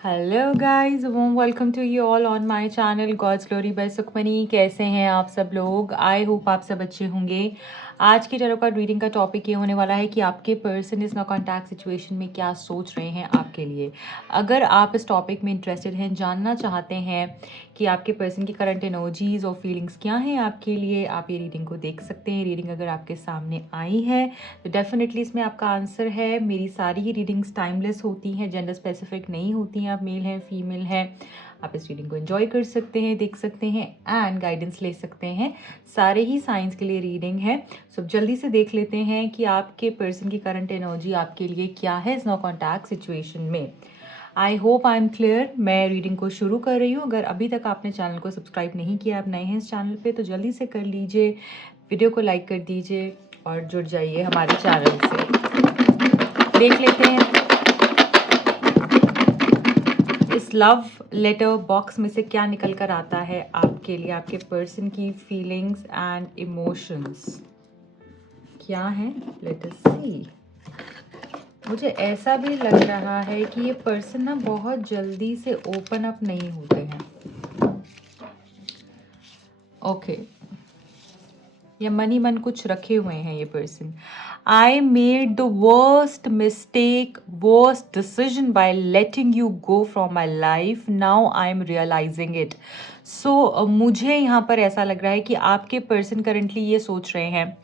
Hello guys, warm welcome to you all on my channel God's glory by Sukhmani. कैसे हैं आप सब लोग? आई होप आप सब अच्छे होंगे। आज की टैरो कार्ड रीडिंग का टॉपिक ये होने वाला है कि आपके पर्सन इस नो कॉन्टैक्ट सिचुएशन में क्या सोच रहे हैं आपके लिए। अगर आप इस टॉपिक में इंटरेस्टेड हैं, जानना चाहते हैं कि आपके पर्सन की करंट एनर्जीज और फीलिंग्स क्या हैं आपके लिए, आप ये रीडिंग को देख सकते हैं। रीडिंग अगर आपके सामने आई है तो डेफिनेटली इसमें आपका आंसर है। मेरी सारी ही रीडिंग्स टाइमलेस होती हैं, जेंडर स्पेसिफिक नहीं होती हैं। आप मेल हैं, फीमेल हैं, आप इस रीडिंग को एंजॉय कर सकते हैं, देख सकते हैं एंड गाइडेंस ले सकते हैं। सारे ही साइंस के लिए रीडिंग है। सो जल्दी से देख लेते हैं कि आपके पर्सन की करंट एनर्जी आपके लिए क्या है इस नो कॉन्टैक्ट सिचुएशन में। I hope I am clear. मैं रीडिंग को शुरू कर रही हूँ। अगर अभी तक आपने चैनल को सब्सक्राइब नहीं किया, आप नए हैं इस चैनल पे, तो जल्दी से कर लीजिए, वीडियो को लाइक कर दीजिए और जुड़ जाइए हमारे चैनल से। देख लेते हैं इस लव लेटर बॉक्स में से क्या निकल कर आता है आपके लिए। आपके पर्सन की फीलिंग्स एंड इमोशंस क्या है, लेट अस सी। मुझे ऐसा भी लग रहा है कि ये पर्सन ना बहुत जल्दी से ओपन अप नहीं होते हैं। ओके, या मन ही मन कुछ रखे हुए हैं ये person. I made the worst mistake, worst decision by letting you go from my life, now I am realising it. So मुझे यहाँ पर ऐसा लग रहा है कि आपके पर्सन करंटली ये सोच रहे हैं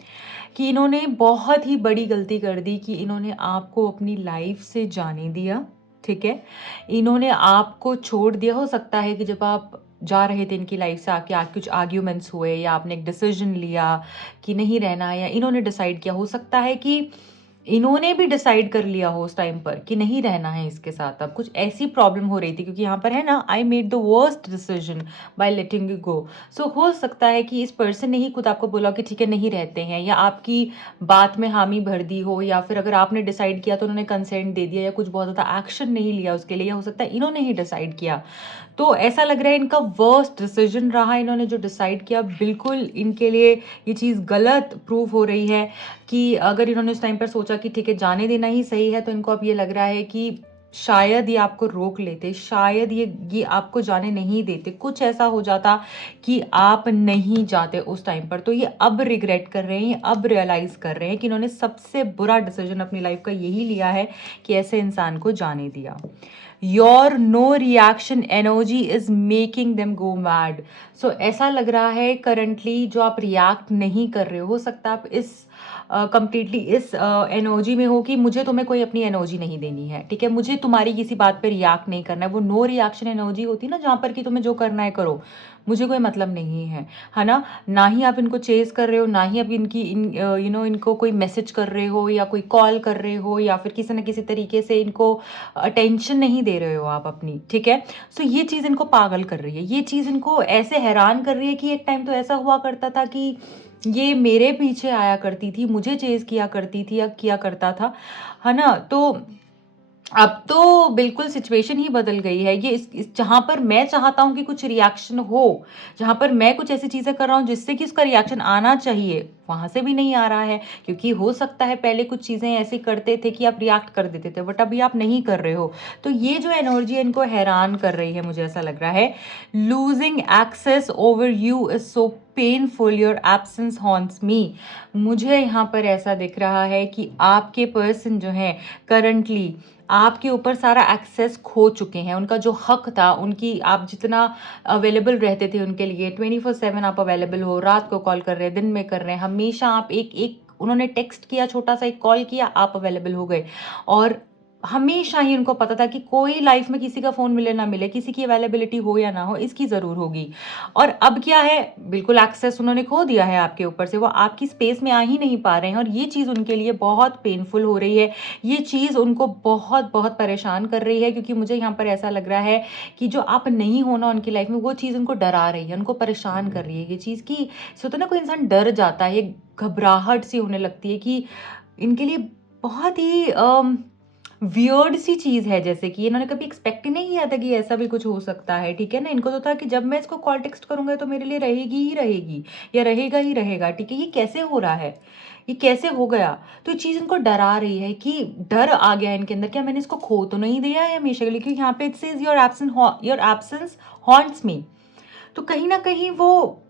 कि इन्होंने बहुत ही बड़ी गलती कर दी कि इन्होंने आपको अपनी लाइफ से जाने दिया। ठीक है, इन्होंने आपको छोड़ दिया। हो सकता है कि जब आप जा रहे थे इनकी लाइफ से आके कुछ आर्ग्यूमेंट्स हुए या आपने एक डिसीजन लिया कि नहीं रहना है, या इन्होंने डिसाइड किया। हो सकता है कि इन्होंने भी डिसाइड कर लिया हो उस टाइम पर कि नहीं रहना है इसके साथ। अब कुछ ऐसी प्रॉब्लम हो रही थी, क्योंकि यहाँ पर है ना, I made the worst decision by letting you go. So हो सकता है कि इस पर्सन ने ही खुद आपको बोला कि ठीक है नहीं रहते हैं, या आपकी बात में हामी भर दी हो, या फिर अगर आपने डिसाइड किया तो उन्होंने कंसेंट दे दिया, या कुछ बहुत ज़्यादा एक्शन नहीं लिया उसके लिए, या हो सकता है इन्होंने ही डिसाइड किया। तो ऐसा लग रहा है इनका वर्स्ट डिसीजन रहा। इन्होंने जो डिसाइड किया बिल्कुल इनके लिए ये चीज़ गलत प्रूव हो रही है कि अगर इन्होंने उस टाइम पर सोचा कि ठीक है जाने देना ही सही है, तो इनको अब ये लग रहा है कि शायद ये आपको रोक लेते, शायद ये आपको जाने नहीं देते, कुछ ऐसा हो जाता कि आप नहीं जाते उस टाइम पर। तो ये अब रिग्रेट कर रहे हैं, अब रियलाइज कर रहे हैं कि इन्होंने सबसे बुरा डिसीजन अपनी लाइफ का यही लिया है कि ऐसे इंसान को जाने दिया। Your no reaction energy is making them go mad. So ऐसा लग रहा है करंटली जो आप रिएक्ट नहीं कर रहे हो सकता आप इस कंप्लीटली इस एनर्जी में हो कि मुझे तुम्हें कोई अपनी एनर्जी नहीं देनी है। ठीक है, मुझे तुम्हारी किसी बात पे रिएक्ट नहीं करना है। वो नो रिएक्शन एनर्जी होती है ना, जहाँ पर कि तुम्हें जो करना है करो, मुझे कोई मतलब नहीं है ना। ना ही आप इनको चेस कर रहे हो, ना ही आप इनकी इनको कोई मैसेज कर रहे हो या कोई कॉल कर रहे हो, या फिर किसी न किसी तरीके से इनको अटेंशन नहीं दे रहे हो आप अपनी। ठीक है, सो ये चीज़ इनको पागल कर रही है, ये चीज़ इनको ऐसे हैरान कर रही है कि एक टाइम तो ऐसा हुआ करता था कि ये मेरे पीछे आया करती थी, मुझे चेज किया करती थी या किया करता था, है ना। तो अब तो बिल्कुल सिचुएशन ही बदल गई है। ये इस जहाँ पर मैं चाहता हूँ कि कुछ रिएक्शन हो, जहाँ पर मैं कुछ ऐसी चीज़ें कर रहा हूँ जिससे कि उसका रिएक्शन आना चाहिए, वहाँ से भी नहीं आ रहा है। क्योंकि हो सकता है पहले कुछ चीज़ें ऐसी करते थे कि आप रिएक्ट कर देते थे, बट अभी आप नहीं कर रहे हो। तो ये जो एनर्जी है इनको हैरान कर रही है, मुझे ऐसा लग रहा है। Losing access over you is so painful, your absence haunts me. मुझे यहाँ पर ऐसा दिख रहा है कि आपके पर्सन जो है करंटली आपके ऊपर सारा एक्सेस खो चुके हैं। उनका जो हक था, उनकी आप जितना अवेलेबल रहते थे उनके लिए, 24/7 आप अवेलेबल हो, रात को कॉल कर रहे हैं, दिन में कर रहे हैं, हमेशा आप एक एक उन्होंने टेक्स्ट किया, छोटा सा एक कॉल किया, आप अवेलेबल हो गए। और हमेशा ही उनको पता था कि कोई लाइफ में किसी का फ़ोन मिले ना मिले, किसी की अवेलेबिलिटी हो या ना हो, इसकी ज़रूर होगी। और अब क्या है, बिल्कुल एक्सेस उन्होंने खो दिया है आपके ऊपर से, वो आपकी स्पेस में आ ही नहीं पा रहे हैं। और ये चीज़ उनके लिए बहुत पेनफुल हो रही है, ये चीज़ उनको बहुत बहुत परेशान कर रही है। क्योंकि मुझे यहाँ पर ऐसा लग रहा है कि जो आप नहीं होना उनकी लाइफ में, वो चीज़ उनको डरा रही है, उनको परेशान कर रही है। ये चीज़ की सोचते ना, कोई इंसान डर जाता है, ये घबराहट सी होने लगती है कि इनके लिए बहुत ही वियर्ड सी चीज़ है। जैसे कि इन्होंने कभी एक्सपेक्ट ही नहीं किया था कि ऐसा भी कुछ हो सकता है। ठीक है ना, इनको तो था कि जब मैं इसको कॉल टेक्स्ट करूंगा तो मेरे लिए रहेगी ही रहेगी, या रहेगा ही रहेगा। ठीक है, ये कैसे हो रहा है, ये कैसे हो गया? तो ये चीज़ इनको डरा रही है कि डर आ गया है इनके अंदर, क्या मैंने इसको खो तो नहीं दिया है हमेशा के लिए, क्योंकि यहाँ पे it says your absence haunts me. तो कहीं ना कहीं वो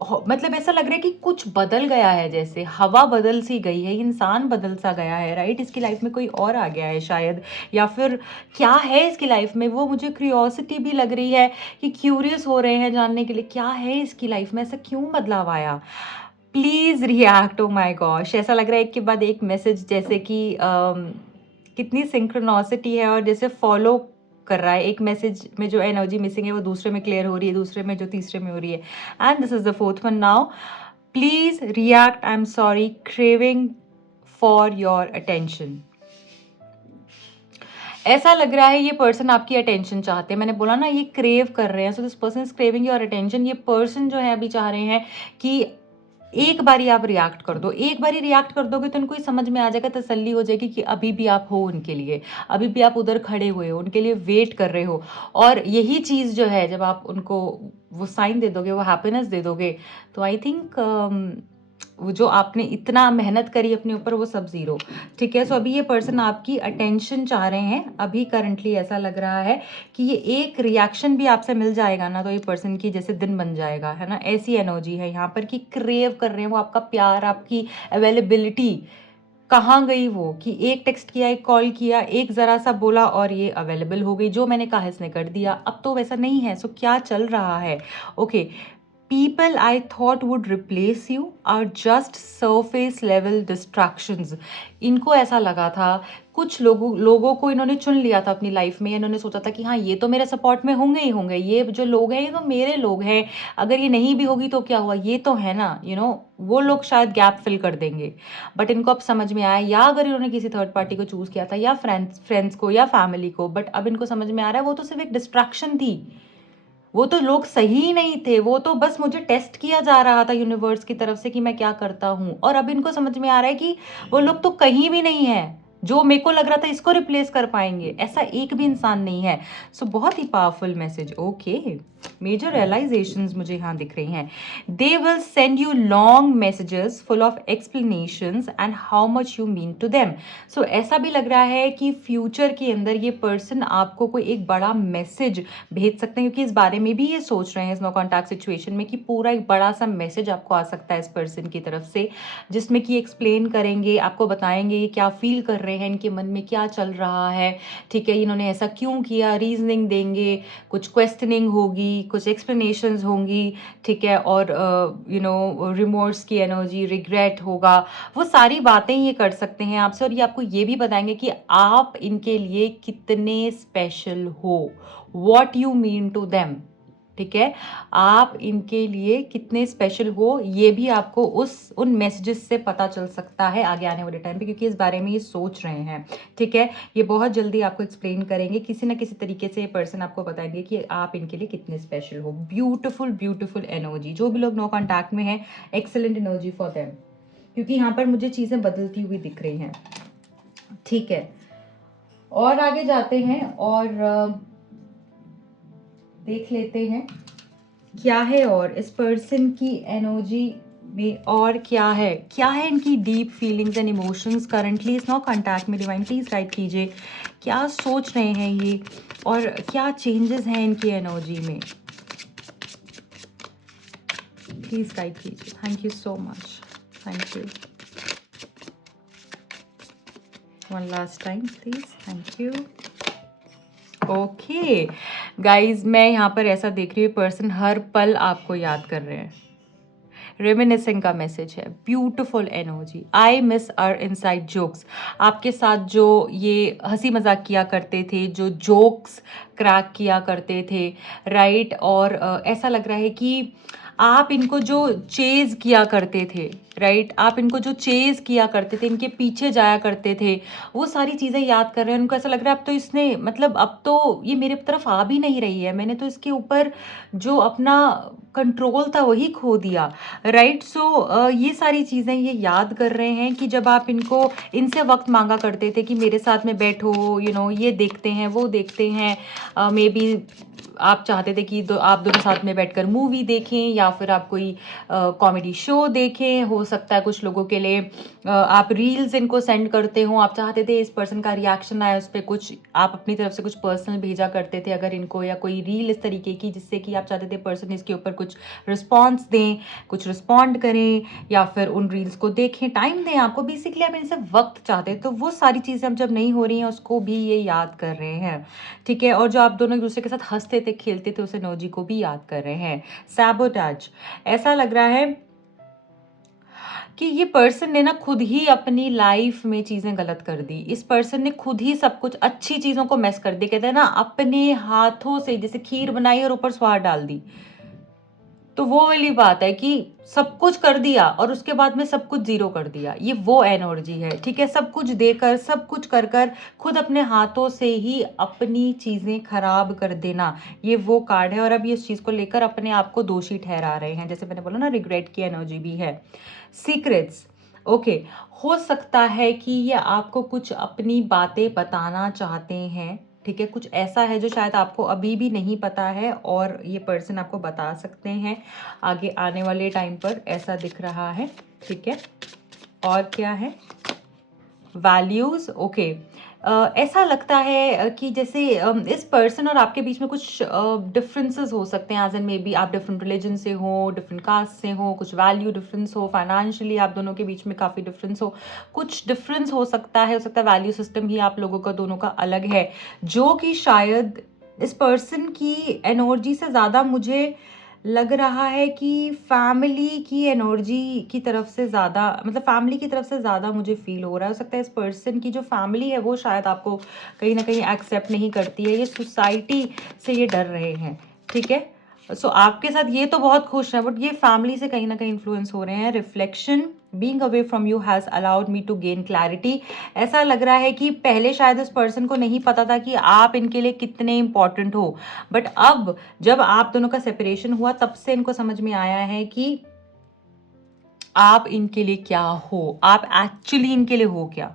मतलब ऐसा लग रहा है कि कुछ बदल गया है, जैसे हवा बदल सी गई है, इंसान बदल सा गया है, राइट? इसकी लाइफ में कोई और आ गया है शायद, या फिर क्या है इसकी लाइफ में, वो मुझे क्यूरियोसिटी भी लग रही है कि क्यूरियस हो रहे हैं जानने के लिए क्या है इसकी लाइफ में, ऐसा क्यों बदलाव आया। Please react. Oh my gosh, ऐसा लग रहा है एक के बाद एक मैसेज, जैसे कि कितनी सिंक्रोनोसिटी है, और जैसे फॉलो कर रहा है। एक मैसेज में जो एनर्जी मिसिंग है वो दूसरे में क्लियर हो रही है, दूसरे में जो तीसरे में हो रही है। And this is the fourth one now. Please react, I am sorry, craving for your attention. ऐसा लग रहा है ये पर्सन आपकी अटेंशन चाहते हैं, मैंने बोला ना ये क्रेव कर रहे हैं, so this person is craving your attention. ये पर्सन जो है अभी चाह रहे हैं कि एक बारी आप रिएक्ट कर दो, एक बारी रिएक्ट कर दोगे तो उनको ही समझ में आ जाएगा, तसल्ली हो जाएगी कि अभी भी आप हो उनके लिए, अभी भी आप उधर खड़े हुए हो, उनके लिए वेट कर रहे हो। और यही चीज़ जो है, जब आप उनको वो साइन दे दोगे, वो हैप्पीनेस दे दोगे, तो आई थिंक वो जो आपने इतना मेहनत करी अपने ऊपर, वो सब जीरो। ठीक है, सो अभी ये पर्सन आपकी अटेंशन चाह रहे हैं। अभी करंटली ऐसा लग रहा है कि ये एक रिएक्शन भी आपसे मिल जाएगा ना, तो ये पर्सन की जैसे दिन बन जाएगा, है ना? ऐसी एनर्जी है यहाँ पर कि क्रेव कर रहे हैं वो आपका प्यार, आपकी अवेलेबिलिटी। कहाँ गई वो कि एक टेक्स्ट किया, एक कॉल किया, एक ज़रा सा बोला और ये अवेलेबल हो गई, जो मैंने कहा इसने कर दिया। अब तो वैसा नहीं है। सो क्या चल रहा है? Okay, people I thought would replace you are just surface level distractions। इनको ऐसा लगा था, कुछ लोगों को इन्होंने चुन लिया था अपनी लाइफ में, इन्होंने सोचा था कि हाँ ये तो मेरे सपोर्ट में होंगे ही होंगे, ये जो लोग हैं ये तो मेरे लोग हैं, अगर ये नहीं भी होगी तो क्या हुआ, ये तो है ना, वो लोग शायद गैप फिल कर देंगे। बट इनको अब समझ में आया, या अगर इन्होंने किसी थर्ड पार्टी को चूज किया था, या फ्रेंड्स को, या फैमिली को, बट अब इनको समझ में आ रहा है वो तो सिर्फ एक डिस्ट्रैक्शन थी, वो तो लोग सही ही नहीं थे, वो तो बस मुझे टेस्ट किया जा रहा था यूनिवर्स की तरफ से कि मैं क्या करता हूँ। और अब इनको समझ में आ रहा है कि वो लोग तो कहीं भी नहीं है, जो मेरे को लग रहा था इसको रिप्लेस कर पाएंगे, ऐसा एक भी इंसान नहीं है। सो बहुत ही powerful message. Okay, major realisations मुझे यहाँ दिख रही हैं। They will send you long messages full of explanations and how much you mean to them. So ऐसा भी लग रहा है कि फ्यूचर के अंदर ये पर्सन आपको कोई एक बड़ा मैसेज भेज सकते हैं, क्योंकि इस बारे में भी ये सोच रहे हैं इस नो कॉन्टैक्ट सिचुएशन में कि पूरा एक बड़ा सा मैसेज आपको आ सकता है इस पर्सन की तरफ से, जिसमें कि एक्सप्लेन करेंगे, आपको बताएंगे ये क्या फील कर रहे हैं, इनके मन में क्या चल रहा है। ठीक है, इन्होंने ऐसा क्यों किया, रीजनिंग देंगे, कुछ क्वेश्चनिंग होगी, कुछ एक्सप्लेनेशंस होंगी। ठीक है, और रिमोर्स की एनर्जी, रिग्रेट होगा, वो सारी बातें ये कर सकते हैं आपसे। और ये आपको ये भी बताएंगे कि आप इनके लिए कितने स्पेशल हो, what you mean to them. ठीक है, आप इनके लिए कितने स्पेशल हो, ये भी आपको उन मैसेजेस से पता चल सकता है आगे आने वाले टाइम पे, क्योंकि इस बारे में ये सोच रहे हैं। ठीक है, ये बहुत जल्दी आपको एक्सप्लेन करेंगे, किसी ना किसी तरीके से ये पर्सन आपको बताएंगे कि आप इनके लिए कितने स्पेशल हो। Beautiful beautiful energy. जो भी लोग नो कॉन्टैक्ट में है, एक्सेलेंट एनर्जी फॉर देम, क्योंकि यहाँ पर मुझे चीज़ें बदलती हुई दिख रही हैं। ठीक है, और आगे जाते हैं और देख लेते हैं क्या है और इस पर्सन की एनर्जी में, और क्या है इनकी deep feelings and emotions currently इस नो कॉन्टैक्ट में। डिवाइन प्लीज राइट कीजिए, क्या सोच रहे हैं ये, और क्या चेंजेस हैं इनकी एनर्जी में। प्लीज राइट कीजिए। Thank you so much, thank you. One last time please, thank you. Okay guys, मैं यहाँ पर ऐसा देख रही हूँ पर्सन हर पल आपको याद कर रहे हैं। रेमिनिसिंग का मैसेज है, beautiful energy. I miss our inside jokes. आपके साथ जो ये हंसी मजाक किया करते थे, जो जोक्स क्रैक किया करते थे, राइट? और ऐसा लग रहा है कि आप इनको जो चेज किया करते थे, राइट? आप इनको जो चेज किया करते थे, इनके पीछे जाया करते थे, वो सारी चीज़ें याद कर रहे हैं। उनको ऐसा लग रहा है अब तो इसने, मतलब अब तो ये मेरे तरफ आ भी नहीं रही है, मैंने तो इसके ऊपर जो अपना कंट्रोल था वही खो दिया, राइट। सो ये सारी चीज़ें ये याद कर रहे हैं कि जब आप इनसे वक्त मांगा करते थे कि मेरे साथ में बैठो, ये देखते हैं वो देखते हैं, मे बी आप चाहते थे कि आप दोनों साथ में बैठकर मूवी देखें या फिर आप कोई कॉमेडी शो देखें, हो सकता है कुछ लोगों के लिए आप रील्स इनको सेंड करते हो, आप चाहते थे इस पर्सन का रिएक्शन आए, उस पर कुछ आप अपनी तरफ से कुछ पर्सनल भेजा करते थे अगर इनको, या कोई रील इस तरीके की जिससे कि आप चाहते थे पर्सन इसके ऊपर कुछ रिस्पॉन्स दें, कुछ रिस्पॉन्ड करें या फिर उन रील्स को देखें, टाइम दें आपको, बेसिकली आप इनसे वक्त चाहते हैं। तो वो सारी चीज़ें अब जब नहीं हो रही हैं उसको भी ये याद कर रहे हैं, ठीक है। और जो आप दोनों एक दूसरे के साथ हंसते थे खेलते थे उस एनर्जी को भी याद कर रहे हैं। सैबोटेज, ऐसा लग रहा है कि ये पर्सन ने ना खुद ही अपनी लाइफ में चीज़ें गलत कर दी। इस पर्सन ने खुद ही सब कुछ अच्छी चीज़ों को मेस कर दी। कहते हैं ना, अपने हाथों से जैसे खीर बनाई और ऊपर स्वाद डाल दी। तो वो वाली बात है कि सब कुछ कर दिया और उसके बाद में सब कुछ जीरो कर दिया। ये वो एनर्जी है, ठीक है। सब कुछ देकर, सब कुछ कर कर खुद अपने हाथों से ही अपनी चीज़ें खराब कर देना, ये वो कार्ड है। और अब ये इस चीज़ को लेकर अपने आप को दोषी ठहरा रहे हैं। जैसे मैंने बोला ना, रिग्रेट की एनर्जी भी है। सीक्रेट्स, ओके, हो सकता है कि ये आपको कुछ अपनी बातें बताना चाहते हैं, ठीक है। कुछ ऐसा है जो शायद आपको अभी भी नहीं पता है और ये पर्सन आपको बता सकते हैं आगे आने वाले टाइम पर, ऐसा दिख रहा है, ठीक है। और क्या है, वैल्यूज, ओके। ऐसा लगता है कि जैसे इस पर्सन और आपके बीच में कुछ डिफरेंसेस हो सकते हैं, एज एन मे बी आप डिफरेंट रिलीजन से हो, डिफरेंट कास्ट से हो, कुछ वैल्यू डिफरेंस हो, फाइनेंशियली आप दोनों के बीच में काफ़ी डिफरेंस हो, कुछ डिफरेंस हो सकता है वैल्यू सिस्टम ही आप लोगों का दोनों का अलग है, जो कि शायद इस पर्सन की एनर्जी से ज़्यादा मुझे लग रहा है कि फैमिली की एनर्जी की तरफ से ज़्यादा, मतलब फैमिली की तरफ से ज़्यादा मुझे फील हो रहा है। हो सकता है इस पर्सन की जो फैमिली है वो शायद आपको कहीं ना कहीं एक्सेप्ट नहीं करती है, ये सोसाइटी से ये डर रहे हैं, ठीक है। सो आपके साथ ये तो बहुत खुश है, बट ये फैमिली से कहीं ना कहीं इन्फ्लुएंस हो रहे हैं। Reflection, being away from you has allowed me to gain clarity. ऐसा लग रहा है कि पहले शायद इस पर्सन को नहीं पता था कि आप इनके लिए कितने इंपॉर्टेंट हो, बट अब जब आप दोनों का सेपरेशन हुआ तब से इनको समझ में आया है कि आप इनके लिए क्या हो, आप एक्चुअली इनके लिए हो क्या।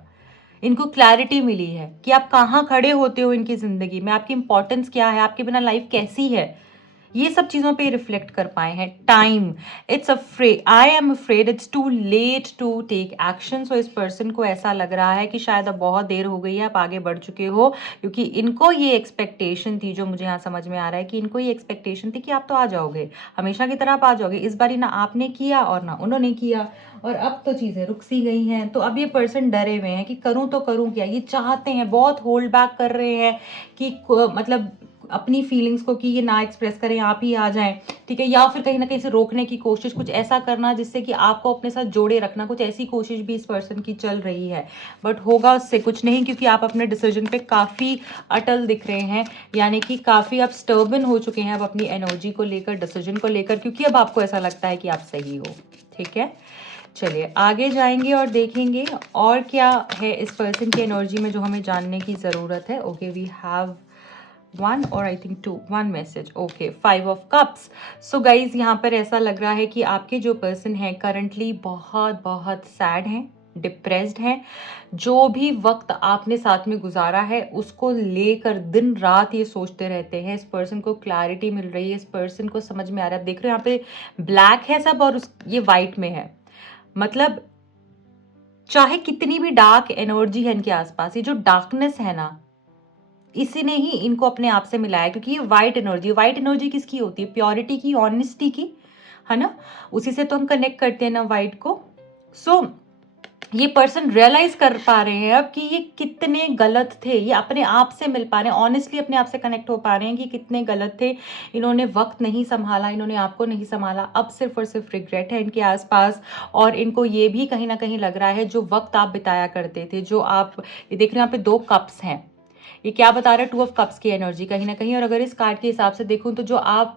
इनको क्लैरिटी मिली है कि आप कहाँ खड़े होते हो इनकी जिंदगी में, आपकी इंपॉर्टेंस क्या है, आपके बिना लाइफ कैसी है, ये सब चीजों पे रिफ्लेक्ट कर पाए हैं। Time, it's afraid, I am afraid it's too late to take action. So इस पर्सन को ऐसा लग रहा है कि शायद अब बहुत देर हो गई है, आप आगे बढ़ चुके हो, क्योंकि इनको ये एक्सपेक्टेशन थी, जो मुझे यहाँ समझ में आ रहा है कि इनको ये एक्सपेक्टेशन थी कि आप तो आ जाओगे, हमेशा की तरह आप आ जाओगे। इस बारी ना आपने किया और ना उन्होंने किया, और अब तो चीजें रुक सी गई हैं। तो अब ये पर्सन डरे हुए हैं कि करूं तो करूं क्या। ये चाहते हैं, बहुत होल्ड बैक कर रहे हैं कि मतलब अपनी फीलिंग्स को कि ये ना एक्सप्रेस करें, आप ही आ जाएं, ठीक है। या फिर कहीं ना कहीं से रोकने की कोशिश, कुछ ऐसा करना जिससे कि आपको अपने साथ जोड़े रखना, कुछ ऐसी कोशिश भी इस पर्सन की चल रही है, बट होगा उससे कुछ नहीं, क्योंकि आप अपने डिसीजन पे काफ़ी अटल दिख रहे हैं। यानी कि काफ़ी आप स्टर्बन हो चुके हैं अब अपनी एनर्जी को लेकर, डिसीजन को लेकर, क्योंकि अब आपको ऐसा लगता है कि आप सही हो, ठीक है। चलिए आगे जाएंगे और देखेंगे और क्या है इस पर्सन की एनर्जी में जो हमें जानने की ज़रूरत है। ओके, वी हैव वन और I think two, one message, okay, 5 of cups. So guys, यहाँ पर ऐसा लग रहा है कि आपके जो पर्सन है करंटली बहुत बहुत सैड हैं, डिप्रेस्ड हैं। जो भी वक्त आपने साथ में गुजारा है उसको लेकर दिन रात ये सोचते रहते हैं। इस पर्सन को क्लैरिटी मिल रही है, इस पर्सन को समझ में आ रहा है। आप देख रहे हो यहाँ पे ब्लैक है सब और ये वाइट में है, मतलब चाहे कितनी भी डार्क एनर्जी है इनके आसपास, ये जो डार्कनेस है ना, इसी ने ही इनको अपने आप से मिलाया, क्योंकि ये वाइट एनर्जी किसकी होती है, प्योरिटी की, ऑनेस्टी की, है ना। उसी से तो हम कनेक्ट करते हैं ना वाइट को। सो ये पर्सन रियलाइज कर पा रहे हैं अब कि ये कितने गलत थे, ये अपने आप से मिल पा रहे हैं, ऑनेस्टली अपने आप से कनेक्ट हो पा रहे हैं कि कितने गलत थे। इन्होंने वक्त नहीं संभाला, इन्होंने आपको नहीं संभाला, अब सिर्फ और सिर्फ रिग्रेट है इनके आसपास। और इनको ये भी कहीं ना कहीं लग रहा है जो वक्त आप बिताया करते थे, जो आप ये देख रहे हैं यहाँ पे 2 कप्स हैं, ये क्या बता रहा है, 2 ऑफ कप्स की एनर्जी कहीं ना कहीं। और अगर इस कार्ड के हिसाब से देखूं तो जो आप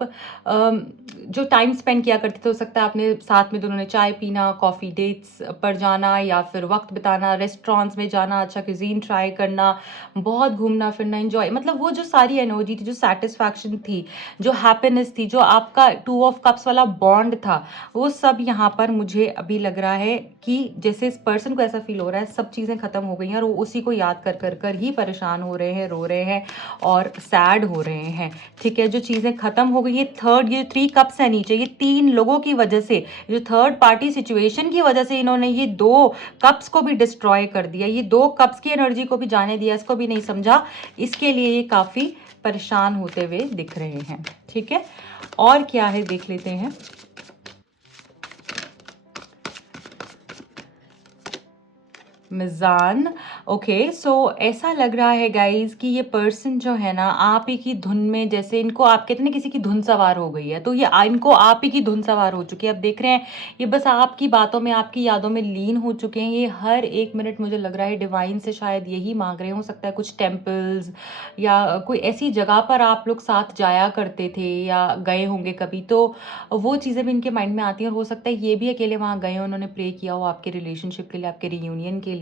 जो टाइम स्पेंड किया करते थे, हो सकता है आपने साथ में दोनों ने चाय पीना, कॉफ़ी डेट्स पर जाना, या फिर वक्त बिताना, रेस्टोरेंट्स में जाना, अच्छा क्यूजीन ट्राई करना, बहुत घूमना फिरना, एंजॉय, मतलब वो जो सारी एनर्जी थी, जो सेटिस्फैक्शन थी, जो हैप्पीनेस थी, जो आपका 2 ऑफ कप्स वाला बॉन्ड था, वो सब यहाँ पर मुझे अभी लग रहा है कि जैसे इस पर्सन को ऐसा फील हो रहा है सब चीज़ें खत्म हो गई हैं और वो उसी को याद कर कर कर ही परेशान हो रहे हैं, रो रहे हैं और सैड हो रहे हैं। ठीक है, जो चीज़ें खत्म हो गई, ये थर्ड, ये 3 कप्स है नीचे, ये 3 लोगों की वजह से, जो थर्ड पार्टी सिचुएशन की वजह से इन्होंने ये 2 कप्स को भी डिस्ट्रॉय कर दिया, ये 2 कप्स की एनर्जी को भी जाने दिया, इसको भी नहीं समझा, इसके लिए ये काफ़ी परेशान होते हुए दिख रहे हैं। ठीक है, और क्या है देख लेते हैं। मिजान, ओके, सो ऐसा लग रहा है गाइज कि ये पर्सन जो है ना आप ही की धुन में, जैसे इनको आप कहते हैं ना किसी की धुन सवार हो गई है, तो ये इनको आप ही की धुन सवार हो चुकी है। अब देख रहे हैं ये बस आपकी बातों में, आपकी यादों में लीन हो चुके हैं। ये हर एक मिनट मुझे लग रहा है डिवाइन से शायद यही मांग रहे हो सकता है, कुछ टेम्पल्स या कोई ऐसी जगह पर आप लोग साथ जाया करते थे या गए होंगे कभी, तो वो चीज़ें भी इनके माइंड में आती हैं। और हो सकता है ये भी अकेले वहाँ गए हो, उन्होंने प्रे किया हो आपके रिलेशनशिप के लिए, आपके रियूनियन के लिए।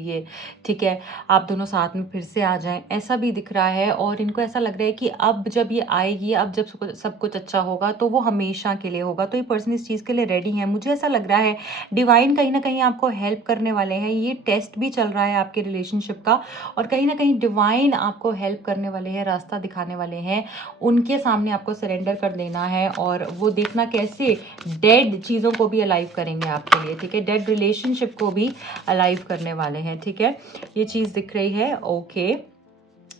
ठीक है, आप दोनों साथ में फिर से आ जाएं, ऐसा भी दिख रहा है। और इनको ऐसा लग रहा है कि अब जब ये आएगी, अब जब सब कुछ अच्छा होगा तो वो हमेशा के लिए होगा, तो ये पर्सन इस चीज़ के लिए रेडी है। मुझे ऐसा लग रहा है डिवाइन कहीं ना कहीं आपको हेल्प करने वाले हैं। ये टेस्ट भी चल रहा है आपके रिलेशनशिप का, और कहीं ना कहीं डिवाइन आपको हेल्प करने वाले हैं, रास्ता दिखाने वाले हैं। उनके सामने आपको सरेंडर कर देना है और वो देखना कैसे डेड चीज़ों को भी अलाइव करेंगे आपके लिए। ठीक है, डेड रिलेशनशिप को भी अलाइव करने वाले हैं। ठीक है, ये चीज़ दिख रही है। ओके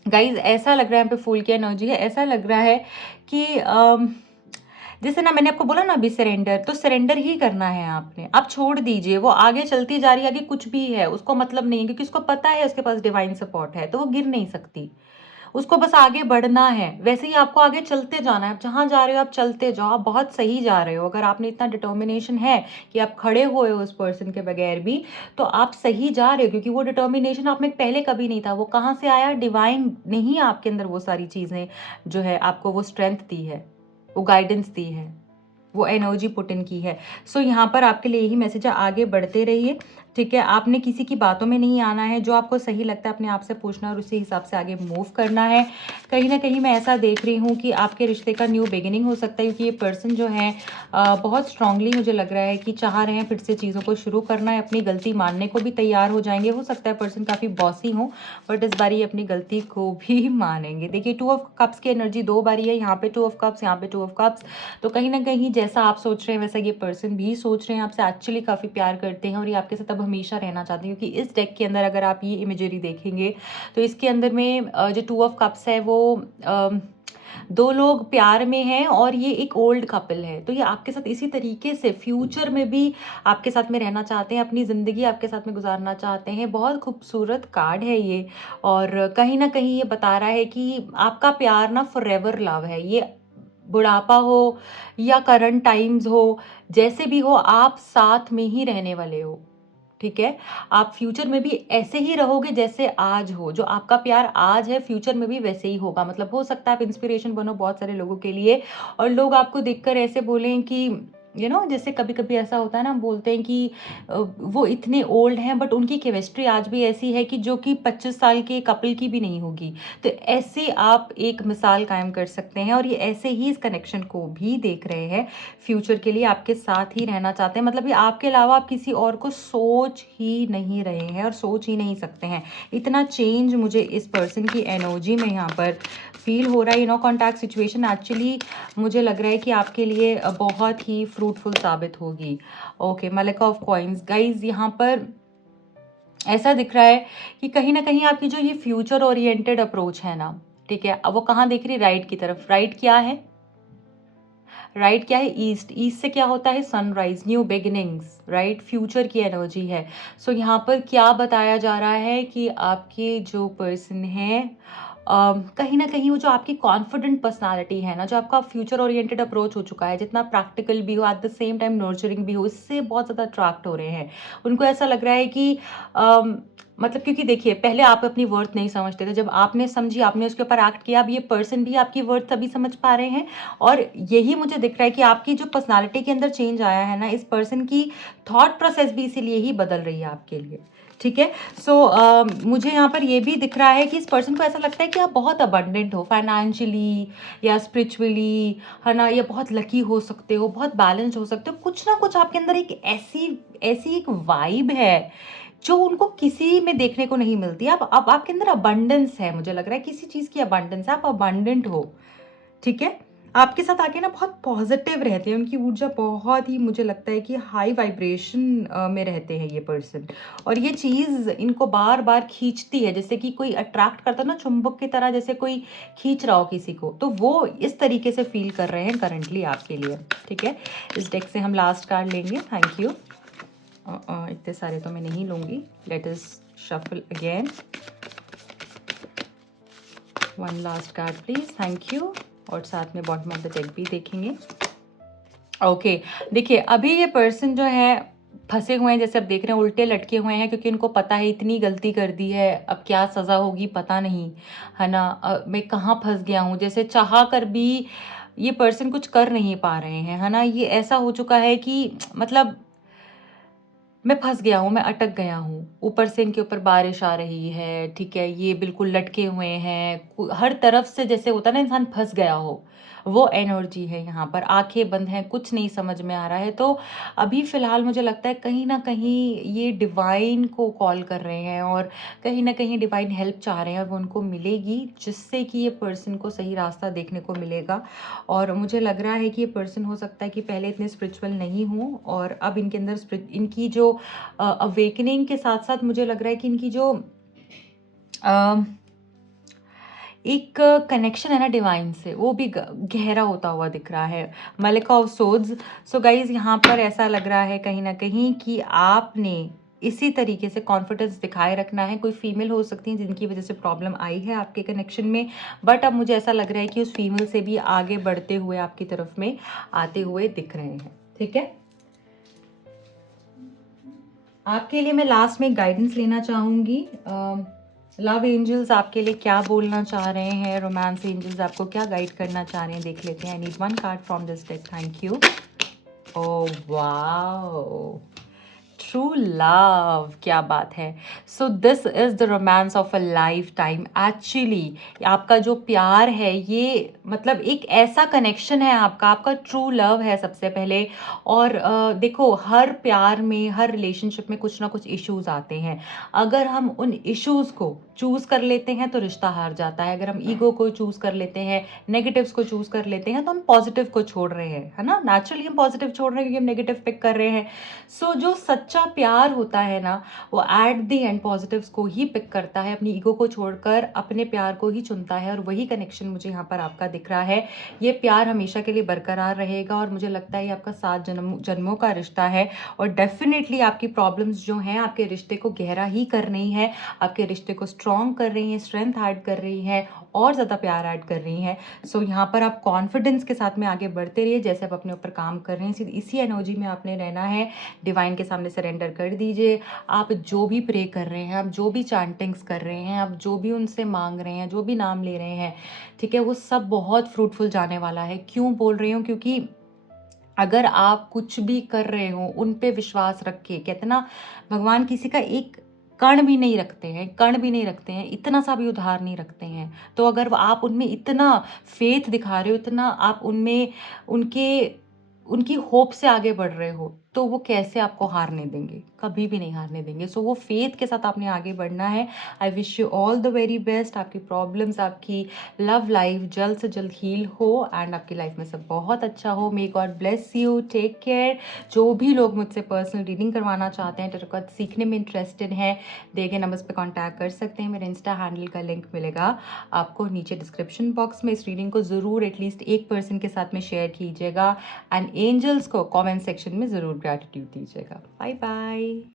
गाइज, ऐसा लग रहा है यहाँ पे फूल की एनर्जी है। ऐसा लग रहा है कि जैसे ना मैंने आपको बोला ना अभी सरेंडर, तो सरेंडर ही करना है आपने। आप छोड़ दीजिए, वो आगे चलती जा रही है, आगे कुछ भी है उसको मतलब नहीं है, क्योंकि उसको पता है उसके पास डिवाइन सपोर्ट है, तो वो गिर नहीं सकती। उसको बस आगे बढ़ना है। वैसे ही आपको आगे चलते जाना है, आप जहां जा रहे हो आप चलते जाओ, आप बहुत सही जा रहे हो। अगर आपने इतना डिटर्मिनेशन है कि आप खड़े हुए हो उस पर्सन के बगैर भी, तो आप सही जा रहे हो, क्योंकि वो डिटर्मिनेशन आप में पहले कभी नहीं था। वो कहाँ से आया, डिवाइन ने ही आपके अंदर वो सारी चीजें जो है आपको वो स्ट्रेंथ दी है, वो गाइडेंस दी है, वो एनर्जी पुट इन की है। सो यहाँ पर आपके लिए यही मैसेज है, आगे बढ़ते रहिए। ठीक है, आपने किसी की बातों में नहीं आना है, जो आपको सही लगता है अपने आप से पूछना और उसी हिसाब से आगे मूव करना है। कहीं ना कहीं मैं ऐसा देख रही हूँ कि आपके रिश्ते का न्यू बिगिनिंग हो सकता है, क्योंकि ये पर्सन जो है बहुत स्ट्रांगली मुझे लग रहा है कि चाह रहे हैं फिर से चीज़ों को शुरू करना है, अपनी गलती मानने को भी तैयार हो जाएंगे। हो सकता है पर्सन काफ़ी बॉसी हो, बट इस बारी अपनी गलती को भी मानेंगे। देखिए 2 ऑफ कप्स की एनर्जी 2 बारी है, यहाँ पे 2 ऑफ कप्स, यहाँ पे 2 ऑफ कप्स। तो कहीं ना कहीं जैसा आप सोच रहे हैं वैसा ये पर्सन भी सोच रहे हैं, आपसे एक्चुअली काफ़ी प्यार करते हैं और ये आपके साथ अब हमेशा रहना चाहते हैं। क्योंकि इस डेक के अंदर अगर आप ये इमेजरी देखेंगे तो इसके अंदर में जो 2 ऑफ कप्स है वो 2 लोग प्यार में हैं और ये एक ओल्ड कपल है। तो ये आपके साथ इसी तरीके से फ्यूचर में भी आपके साथ में रहना चाहते हैं, अपनी ज़िंदगी आपके साथ में गुजारना चाहते हैं। बहुत खूबसूरत कार्ड है ये, और कहीं ना कहीं ये बता रहा है कि आपका प्यार ना फॉरएवर लव है। ये बुढ़ापा हो या करंट टाइम्स हो, जैसे भी हो आप साथ में ही रहने वाले हो। ठीक है, आप फ्यूचर में भी ऐसे ही रहोगे जैसे आज हो। जो आपका प्यार आज है फ्यूचर में भी वैसे ही होगा। मतलब हो सकता है आप इंस्पिरेशन बनो बहुत सारे लोगों के लिए, और लोग आपको देखकर ऐसे बोलें कि जैसे कभी कभी ऐसा होता है ना, बोलते हैं कि वो इतने ओल्ड हैं बट उनकी केमिस्ट्री आज भी ऐसी है कि जो कि 25 साल के कपल की भी नहीं होगी। तो ऐसे आप एक मिसाल कायम कर सकते हैं, और ये ऐसे ही इस कनेक्शन को भी देख रहे हैं, फ्यूचर के लिए आपके साथ ही रहना चाहते हैं। मतलब ये आपके अलावा आप किसी और को सोच ही नहीं रहे हैं और सोच ही नहीं सकते हैं। इतना चेंज मुझे इस पर्सन की एनर्जी में यहाँ पर फील हो रहा है। कॉन्टैक्ट सिचुएशन एक्चुअली मुझे लग रहा है कि आपके लिए बहुत ही फ्रूटफुल साबित होगी। ओके, मलिका ऑफ कॉइन्स गाइज, यहाँ पर ऐसा दिख रहा है कि कहीं ना कहीं आपकी जो ये फ्यूचर ओरिएंटेड अप्रोच है ना, ठीक है, अब वो कहाँ देख रही, राइट की तरफ। राइट क्या है, राइट क्या है, ईस्ट। ईस्ट से क्या होता है, sunrise, new beginnings, right, future की एनर्जी है। सो यहाँ पर क्या बताया जा रहा है कि आपके जो पर्सन है कहीं ना कहीं वो जो आपकी कॉन्फिडेंट पर्सनालिटी है ना, जो आपका फ्यूचर ओरिएंटेड अप्रोच हो चुका है, जितना प्रैक्टिकल भी हो at the same time nurturing भी हो, इससे बहुत ज़्यादा अट्रैक्ट हो रहे हैं। उनको ऐसा लग रहा है कि मतलब क्योंकि देखिए पहले आप अपनी वर्थ नहीं समझते थे, जब आपने समझी, आपने उसके ऊपर एक्ट किया, अब ये पर्सन भी आपकी वर्थ तभी समझ पा रहे हैं। और यही मुझे दिख रहा है कि आपकी जो पर्सनालिटी के अंदर चेंज आया है ना, इस पर्सन की थॉट प्रोसेस भी इसीलिए ही बदल रही है आपके लिए। ठीक है। सो मुझे यहाँ पर ये भी दिख रहा है कि इस पर्सन को ऐसा लगता है कि आप बहुत अबंडेंट हो फाइनेंशियली या स्पिरिचुअली, है ना, या बहुत लकी हो सकते हो, बहुत बैलेंस हो सकते हो। कुछ ना कुछ आपके अंदर एक ऐसी ऐसी एक वाइब है जो उनको किसी में देखने को नहीं मिलती। अब आपके अंदर अबंडेंस है, मुझे लग रहा है किसी चीज़ की अबंडेंस है, आप अबंडेंट हो। ठीक है। आपके साथ आके ना बहुत पॉजिटिव रहते हैं, उनकी ऊर्जा बहुत ही, मुझे लगता है कि हाई वाइब्रेशन में रहते हैं ये पर्सन। और ये चीज़ इनको बार बार खींचती है, जैसे कि कोई अट्रैक्ट करता है ना, चुंबक की तरह, जैसे कोई खींच रहा हो किसी को, तो वो इस तरीके से फील कर रहे हैं करंटली आपके लिए। ठीक है। इस डेक से हम लास्ट कार्ड लेंगे। Thank you. इतने सारे तो मैं नहीं लूँगी। Let us shuffle again. One last card please. Thank you. और साथ में बॉटम ऑफ द डेक भी देखेंगे। ओके देखिए अभी ये पर्सन जो है फंसे हुए हैं, जैसे आप देख रहे हैं उल्टे लटके हुए हैं, क्योंकि इनको पता है इतनी गलती कर दी है, अब क्या सज़ा होगी पता नहीं, है ना। मैं कहाँ फंस गया हूँ, जैसे चाह कर भी ये पर्सन कुछ कर नहीं पा रहे हैं, है ना। ये ऐसा हो चुका है कि मतलब मैं फंस गया हूँ, मैं अटक गया हूँ। ऊपर से इनके ऊपर बारिश आ रही है, ठीक है, ये बिल्कुल लटके हुए हैं, हर तरफ से जैसे होता है ना इंसान फंस गया हो, वो एनर्जी है यहाँ पर। आंखें बंद हैं, कुछ नहीं समझ में आ रहा है। तो अभी फ़िलहाल मुझे लगता है कहीं ना कहीं ये डिवाइन को कॉल कर रहे हैं, और कहीं ना कहीं डिवाइन हेल्प चाह रहे हैं, और वो उनको मिलेगी, जिससे कि ये पर्सन को सही रास्ता देखने को मिलेगा। और मुझे लग रहा है कि ये पर्सन हो सकता है कि पहले इतने स्पिरिचुअल नहीं हो, और अब इनके अंदर इनकी जो अवेकनिंग के साथ साथ मुझे लग रहा है कि इनकी जो एक कनेक्शन है ना डिवाइन से, वो भी गहरा होता हुआ दिख रहा है। मलिका ऑफ सोड्स। सो गाइज यहाँ पर ऐसा लग रहा है कहीं ना कहीं कि आपने इसी तरीके से कॉन्फिडेंस दिखाए रखना है। कोई फीमेल हो सकती है जिनकी वजह से प्रॉब्लम आई है आपके कनेक्शन में, बट अब मुझे ऐसा लग रहा है कि उस फीमेल से भी आगे बढ़ते हुए आपकी तरफ में आते हुए दिख रहे हैं। ठीक है। आपके लिए मैं लास्ट में गाइडेंस लेना चाहूँगी। लव एंजल्स आपके लिए क्या बोलना चाह रहे हैं, रोमांस एंजल्स आपको क्या गाइड करना चाह रहे हैं, देख लेते हैं। I need one card from this deck. Thank you. Oh wow, true love, क्या बात है। So this is the romance of a life time. Actually आपका जो प्यार है ये मतलब एक ऐसा कनेक्शन है आपका, आपका ट्रू लव है सबसे पहले। और देखो हर प्यार में, हर रिलेशनशिप में कुछ ना कुछ इश्यूज आते हैं। अगर हम उन इश्यूज को चूज कर लेते हैं तो रिश्ता हार जाता है। अगर हम ईगो को चूज कर लेते हैं, नेगेटिव्स को चूज कर लेते हैं, तो हम पॉजिटिव को छोड़ रहे हैं, है ना। नेचुरली हम पॉजिटिव छोड़ रहे हैं क्योंकि हम नेगेटिव पिक कर रहे हैं। सो जो सच्चा प्यार होता है ना, वो एट द एंड पॉजिटिव्स को ही पिक करता है, अपनी ईगो को छोड़कर अपने प्यार को ही चुनता है। और वही कनेक्शन मुझे यहाँ पर आपका दिख रहा है। ये प्यार हमेशा के लिए बरकरार रहेगा, और मुझे लगता है ये आपका 7 जन्मों का रिश्ता है। और डेफिनेटली आपकी प्रॉब्लम्स जो हैं आपके रिश्ते को गहरा ही कर रही हैं, आपके रिश्ते को स्ट्रॉन्ग कर रही हैं, स्ट्रेंथ ऐड कर रही हैं, और ज़्यादा प्यार ऐड कर रही हैं। सो यहाँ पर आप कॉन्फिडेंस के साथ में आगे बढ़ते रहिए, जैसे आप अपने ऊपर काम कर रहे हैं इसी एनर्जी में आपने रहना है। डिवाइन के सामने सरेंडर कर दीजिए। आप जो भी प्रे कर रहे हैं, आप जो भी चांटिंग्स कर रहे हैं, आप जो भी उनसे मांग रहे हैं, जो भी नाम ले रहे हैं, ठीक है, वो सब बहुत फ्रूटफुल जाने वाला है। क्यों बोल रही हूँ, क्योंकि अगर आप कुछ भी कर रहे हो उन पे विश्वास रख के, कहते ना भगवान किसी का एक कण भी नहीं रखते हैं, कण भी नहीं रखते हैं, इतना सा भी उधार नहीं रखते हैं। तो अगर आप उनमें इतना फेथ दिखा रहे हो, इतना आप उनमें उनके उनकी होप से आगे बढ़ रहे हो, तो वो कैसे आपको हारने देंगे, कभी भी नहीं हारने देंगे। सो वो फेथ के साथ आपने आगे बढ़ना है। I wish you all the very best. आपकी प्रॉब्लम्स, आपकी लव लाइफ जल्द से जल्द हील हो, एंड आपकी लाइफ में सब बहुत अच्छा हो। May God bless you, take care. जो भी लोग मुझसे पर्सनल रीडिंग करवाना चाहते हैं, टेरो कार्ड सीखने में इंटरेस्टेड हैं, दिए गए नंबर्स पे कांटेक्ट कर सकते हैं। मेरे इंस्टा हैंडल का लिंक मिलेगा आपको नीचे डिस्क्रिप्शन बॉक्स में। इस रीडिंग को ज़रूर एटलीस्ट एक पर्सन के साथ में शेयर कीजिएगा, एंड एंजल्स को कमेंट सेक्शन में ज़रूर ग्रैटिट्यूड दीजिएगा। Bye bye.